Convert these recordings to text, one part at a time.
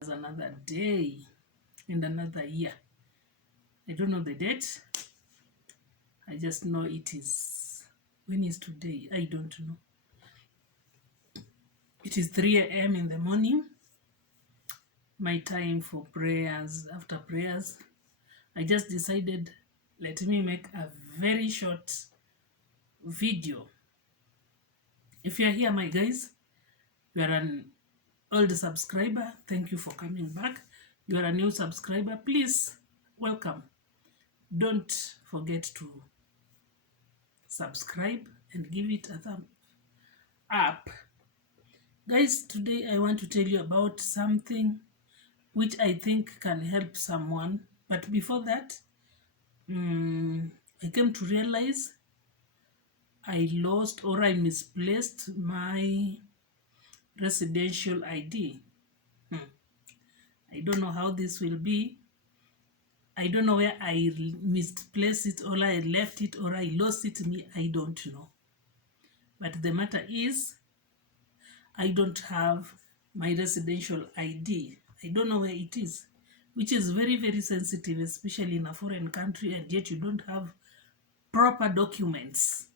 Another day and another year. I don't know the date. I just know it is. When is today? I don't know. It is 3 a.m. in the morning. My time for prayers. After prayers, I just decided let me make a very short video. If you are here, my guys, you are an old subscriber. Thank you for coming back. You are a new subscriber. Please welcome. Don't forget to subscribe and give it a thumb up. Guys, today I want to tell you about something which I think can help someone. But before that, I came to realize I lost or I misplaced my residential ID. I don't know how this will be. I don't know where I misplaced it or I left it or I lost it. I don't know. But the matter is, I don't have my residential ID. I don't know where it is, which is very, very sensitive, especially in a foreign country, and yet you don't have proper documents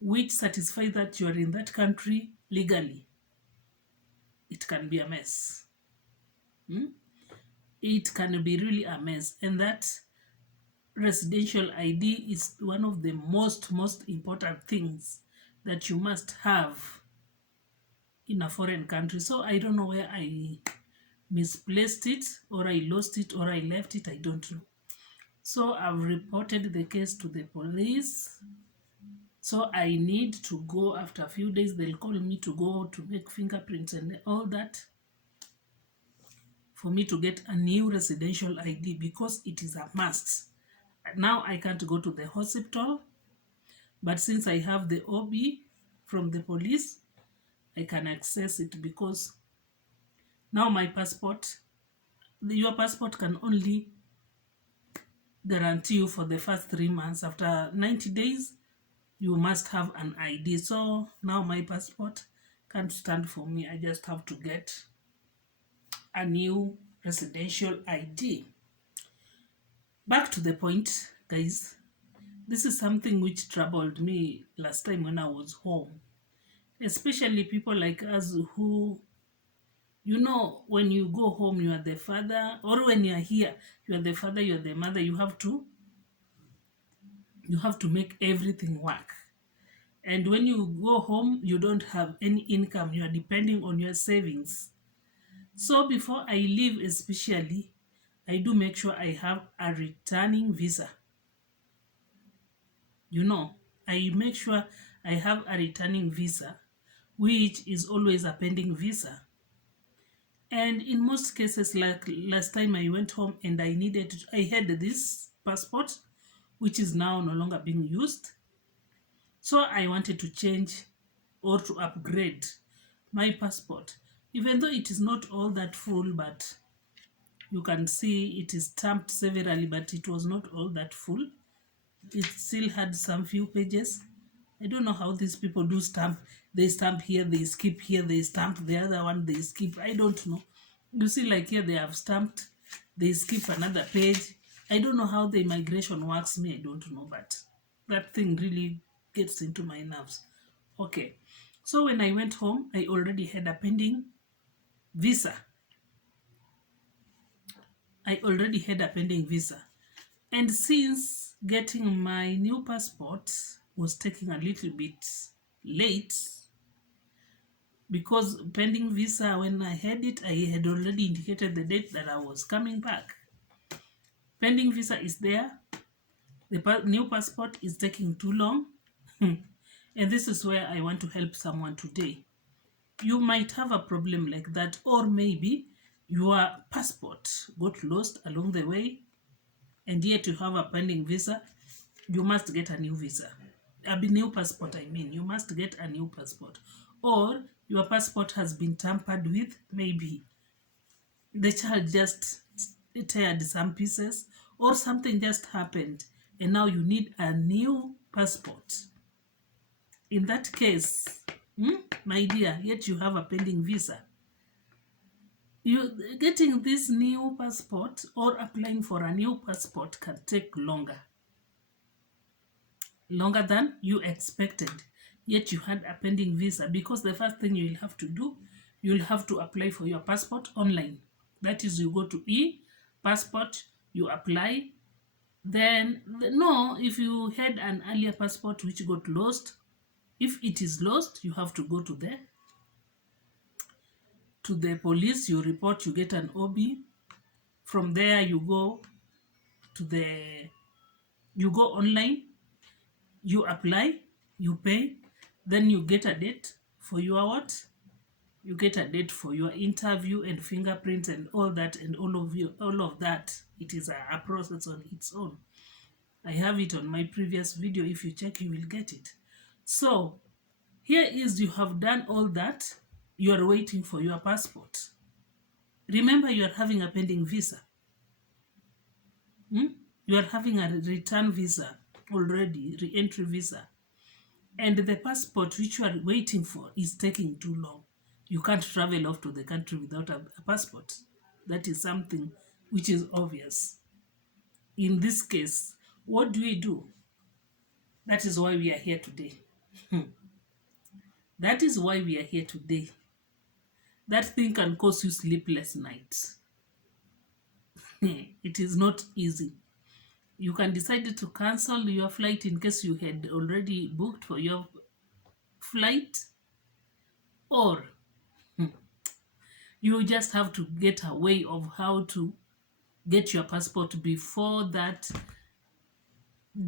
which satisfy that you are in that country legally. It can be a mess. It can be really a mess. And that residential ID is one of the most important things that you must have in a foreign country. So I don't know where I misplaced it or I lost it or I left it. I don't know. So I've reported the case to the police. So I need to go after a few days. They'll call me to go to make fingerprints and all that for me to get a new residential ID because it is a must. Now I can't go to the hospital, but since I have the OB from the police, I can access it because now my passport, your passport can only guarantee you for the first 3 months. After 90 days, you must have an ID. So now my passport can't stand for me. I just have to get a new residential ID. Back to the point, guys. This is something which troubled me last time when I was home. Especially people like us who, you know, when you go home, you are the father, or when you are here, you are the father, you are the mother. You have to make everything work. And when you go home, you don't have any income. You are depending on your savings. So before I leave, especially, I do make sure I have a returning visa. You know, I make sure I have a returning visa, which is always a pending visa. And in most cases, like last time I went home and I had this passport, which is now no longer being used. So I wanted to change or to upgrade my passport, even though it is not all that full, but you can see it is stamped severally, but it was not all that full. It still had some few pages. I don't know how these people do stamp. They stamp here, they skip here, they stamp the other one, they skip. I don't know. You see, like here they have stamped, they skip another page. I don't know how the immigration works. I don't know, but that thing really gets into my nerves. Okay, so when I went home, I already had a pending visa. And since getting my new passport was taking a little bit late, because pending visa, when I had it, I had already indicated the date that I was coming back. Pending visa is there. The new passport is taking too long. And this is where I want to help someone today. You might have a problem like that, or maybe your passport got lost along the way, and yet you have a pending visa. You must get a new visa. A new passport, I mean. You must get a new passport. Or your passport has been tampered with. Maybe the child just teared some pieces, or something just happened, and now you need a new passport. In that case, my dear, yet you have a pending visa, You getting this new passport or applying for a new passport can take longer than you expected, yet you had a pending visa, because the first thing you will have to do, you'll have to apply for your passport online. That is, you go to e-passport, you apply. Then no, if you had an earlier passport which got lost, if it is lost, you have to go to the police, you report, you get an OB. From there you go to the you go online, you apply, you pay, then you get a date for your what? You get a date for your interview and fingerprints and all that, and all of that. It is a process on its own. I have it on my previous video. If you check, you will get it. So here is, you have done all that. You are waiting for your passport. Remember, you are having a pending visa. You are having a return visa already, re-entry visa. And the passport which you are waiting for is taking too long. You can't travel off to the country without a passport. That is something which is obvious. In this case, what do we do? That is why we are here today. That is why we are here today. That thing can cause you sleepless nights. It is not easy. You can decide to cancel your flight in case you had already booked for your flight, or you just have to get a way of how to get your passport before that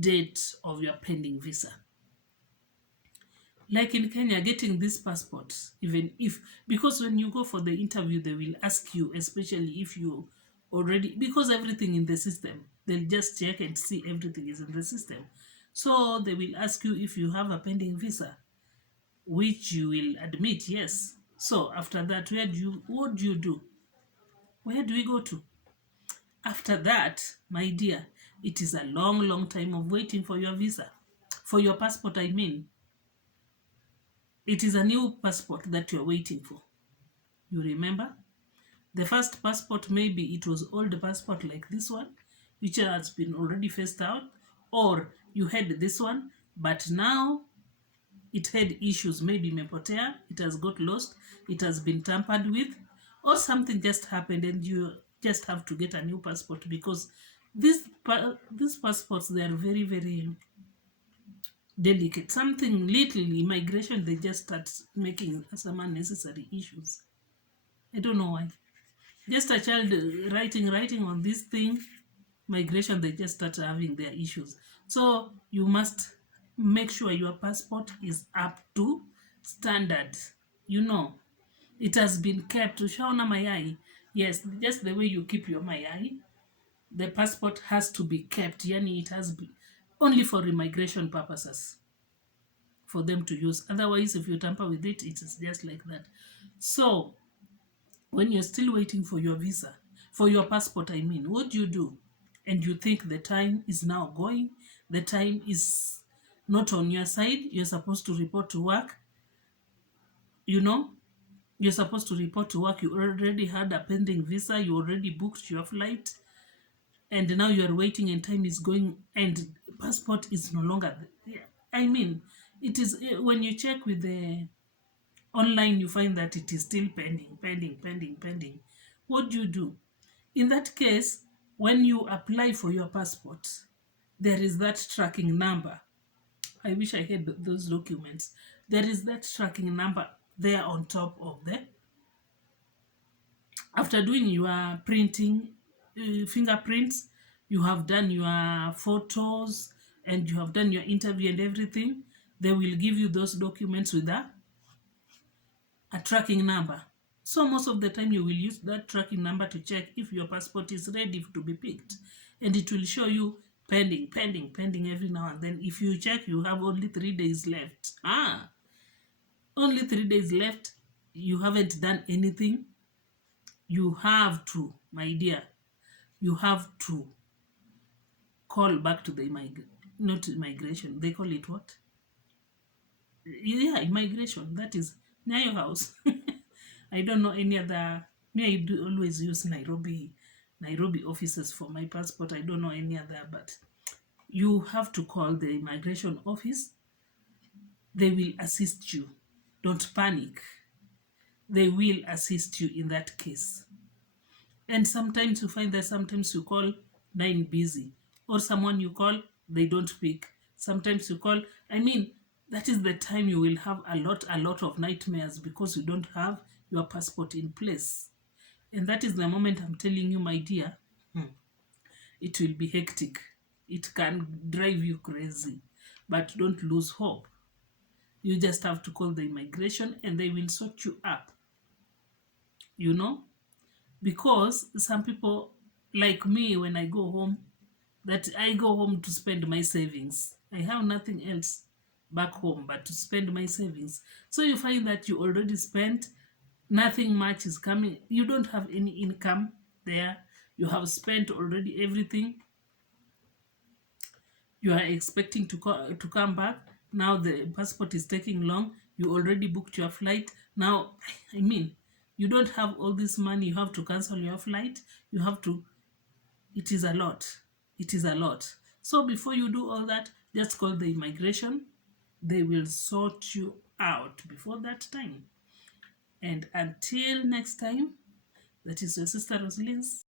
date of your pending visa. Like in Kenya, getting this passport, even if, because when you go for the interview, they will ask you, especially if you already, because everything in the system, they'll just check and see everything is in the system. So they will ask you if you have a pending visa, which you will admit, yes. So after that, what do you do? Where do we go to? After that, my dear, it is a long time of waiting for your visa. For your passport, I mean. It is a new passport that you're waiting for. You remember? The first passport, maybe it was old passport like this one, which has been already phased out, or you had this one, but now it had issues. Maybe mepotea, it has got lost, it has been tampered with, or something just happened and you just have to get a new passport, because these passports, they are very delicate. Something little immigration, they just start making some unnecessary issues. I don't know why. Just a child writing on this thing, migration, they just start having their issues. So you must make sure your passport is up to standard. You know, it has been kept. Ushaona mayai? Yes, just the way you keep your mayai, the passport has to be kept. Yani, it has been only for immigration purposes for them to use. Otherwise, if you tamper with it, it is just like that. So when you're still waiting for your visa, for your passport, I mean, what do you do? And you think the time is now going, the time is not on your side, you're supposed to report to work, you know, you're supposed to report to work, you already had a pending visa, you already booked your flight, and now you are waiting and time is going and passport is no longer there. I mean, it is, when you check with the online, you find that it is still pending. What do you do? In that case, when you apply for your passport, there is that tracking number. I wish I had those documents. There is that tracking number there on top of the, after doing your printing, fingerprints, you have done your photos, and you have done your interview and everything, they will give you those documents with a tracking number. So most of the time you will use that tracking number to check if your passport is ready to be picked, and it will show you pending every now and then. If you check, you have only 3 days left. Only 3 days left, you haven't done anything. You have to, my dear, you have to call back to the not immigration, they call it what? Yeah, immigration, that is near your house. I don't know any other Me, I do always use Nairobi offices for my passport. I don't know any other, but you have to call the immigration office. They will assist you. Don't panic. They will assist you in that case. And sometimes you find that sometimes you call 9 busy, or someone you call, they don't pick. Sometimes you call, I mean, that is the time you will have a lot of nightmares because you don't have your passport in place. And that is the moment I'm telling you, my dear, it will be hectic. It can drive you crazy. But don't lose hope. You just have to call the immigration and they will sort you up, you know? Because some people, like me, when I go home, that I go home to spend my savings. I have nothing else back home but to spend my savings. So you find that you already spent, nothing much is coming. You don't have any income there. You have spent already everything. You are expecting to come back. Now the passport is taking long. You already booked your flight. Now, I mean, you don't have all this money. You have to cancel your flight. You have to, it is a lot. It is a lot. So before you do all that, just call the immigration. They will sort you out before that time. And until next time, that is your sister Rosalyn's